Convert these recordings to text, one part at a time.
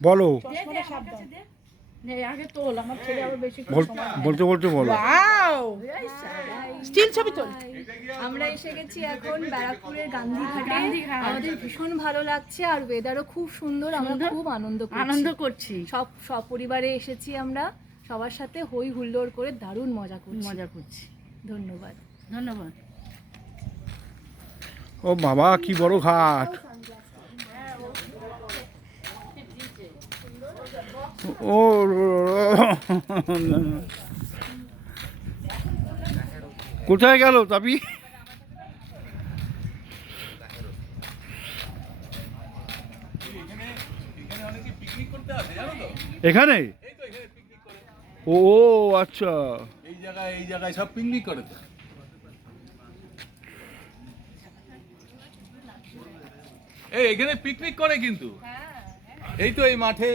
বলো বলতে বলতে বলো। আমরা এসে গেছি এখন ব্যারাকপুরের গান্ধীঘাটে। আমাদের ভীষণ ভালো লাগছে আর ওয়েদারও খুব সুন্দর। আমরা খুব আনন্দ করছি। সপরিবারে এসেছি আমরা, সবার সাথে হই হুল্লোড় করে দারুণ মজা করছি। ধন্যবাদ। ও বাবা কি বড় ঘাট। ও কোথায় গেল তাবি? এখানে ও আচ্ছা, এই জায়গায় সব পিকনিক করে তো। এখানে পিকনিক করে কিন্তু এই তো এই মাঠে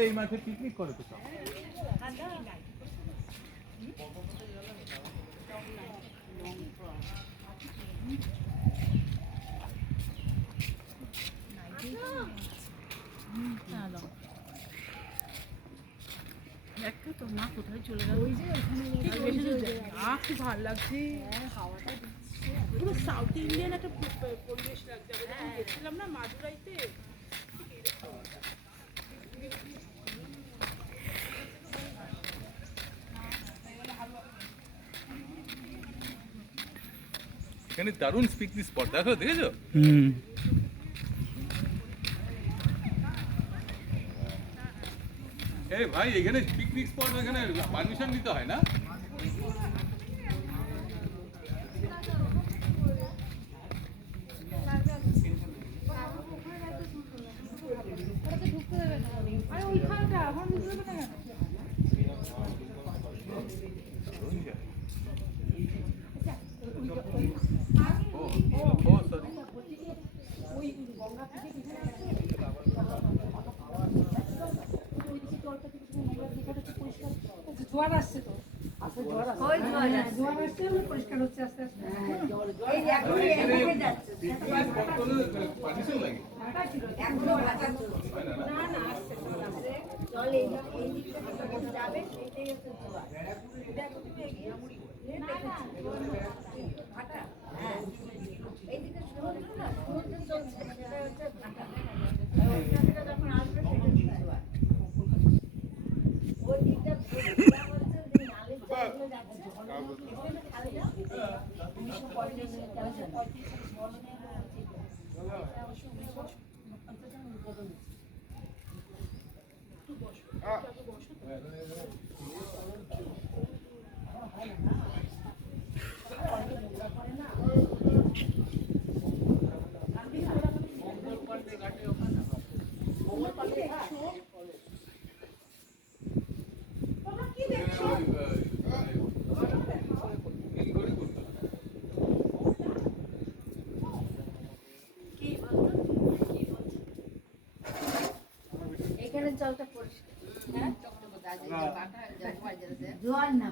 পিকনিক করে তো সব। কোথায় চলে গেল? ওই যে খুব ভালো লাগছে, পুরো সাউথ ইন্ডিয়ান একটা পরিবেশ লাগছে। আমি গেছিলাম না মাদুরাইতে, এখানে দারুণ পিকনিক স্পট দেখেছো? এই ভাই এখানে পিকনিক স্পট, এখানে পারমিশন নিতে হয় না? জোয়ার আসছে তো, জোয়ার আসছে, পরিষ্কার হচ্ছে আস্তে আস্তে। এখানে জলটা পরিষ্কার, জোয়ার না।